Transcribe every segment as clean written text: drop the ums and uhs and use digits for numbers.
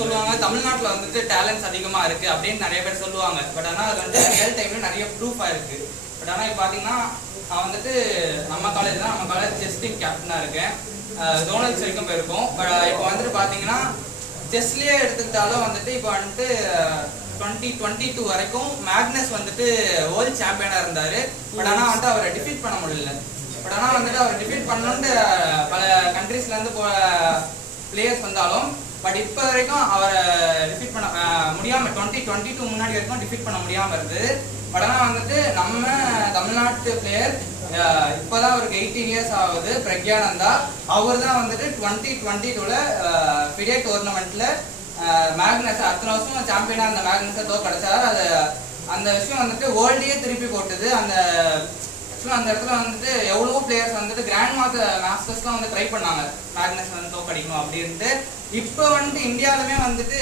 சொல்லுவாங்க தமிழ்நாட்டில் வந்துட்டு டேலண்ட்ஸ் அதிகமாக இருக்கு அப்படின்னு நிறைய பேர் சொல்லுவாங்க. பட் ஆனால் அது வந்து ரியல் டைம்ல நிறைய ப்ரூஃப் ஆயிருக்கு. பட் ஆனால் இப்போ பார்த்தீங்கன்னா நான் வந்துட்டு நம்ம காலேஜ் செஸ் டீம் கேப்டனாக இருக்கேன். ஜோனல்ஸ் வரைக்கும் போயிருக்கோம். இப்போ வந்துட்டு பார்த்தீங்கன்னா செஸ்லேயே எடுத்துக்கிட்டாலும் வந்துட்டு இப்போ வந்துட்டு 2022 வரைக்கும் மேக்னஸ் வந்துட்டு வேர்ல்ட் சாம்பியனாக இருந்தார். பட் ஆனால் வந்துட்டு அவரை டிஃபீட் பண்ண முடியல. பட் ஆனால் வந்துட்டு அவரை டிஃபீட் பண்ணணுன்ட்டு பல கண்ட்ரீஸ்லேருந்து பிளேயர்ஸ் வந்தாலும் பட் இப்போ வரைக்கும் அவரை டிஃபீட் பண்ண முடியாமல் 2022 முன்னாடி வரைக்கும் டிஃபீட் பண்ண முடியாமல் இருந்தது. பட் ஆனால் வந்துட்டு நம்ம தமிழ்நாட்டு பிளேயர் இப்போதான் அவருக்கு 18 இயர்ஸ் ஆகுது, பிரக்யானந்தா. அவர் தான் வந்துட்டு 2022ல ஃபிடே டோர்னமெண்ட்ல மேக்னஸ் அத்தனை வருஷம் சாம்பியனா அந்த மேக்னஸை தோற்கடிச்சார். அது அந்த விஷயம் வந்துட்டு வேர்ல்டையே திருப்பி போட்டுது. அந்த இடத்துல வந்துட்டு எவ்வளவோ பிளேயர்ஸ் வந்துட்டு கிராண்ட் மாஸ்டர்ஸ்லாம் வந்து ட்ரை பண்ணாங்க மேக்னஸ் வந்து தோற்கடிக்கணும் அப்படின்ட்டு. இப்போ வந்துட்டு இந்தியாவிலுமே வந்துட்டு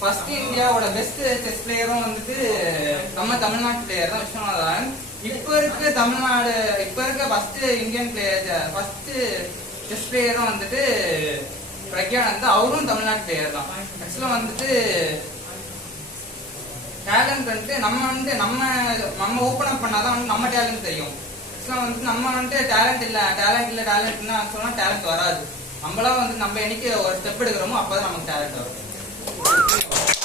ஃபர்ஸ்ட் இந்தியாவோட பெஸ்ட் செஸ் பிளேயரும் வந்துட்டு நம்ம தமிழ்நாட்டு பிளேயர் தான் விஸ்வநாதன். இப்போ இருக்க first Indian player first chess பிளேயரும் வந்துட்டு பிரக்யானந்தா, அவரும் தமிழ்நாட்டு பிளேயர் தான். ஆக்சுவலா வந்துட்டு டேலண்ட் வந்துட்டு நம்ம ஓப்பன் அப் பண்ணாதான் வந்து நம்ம டேலண்ட் தெரியும். ஆக்சுவலா வந்துட்டு நம்ம வந்துட்டு டேலண்ட்னா சொன்னா டேலண்ட் வராது. நம்மளாம் வந்து நம்ம என்னைக்கு ஒரு ஸ்டெப் எடுக்கிறோமோ அப்பதான் நமக்கு டேலண்ட் வரும்.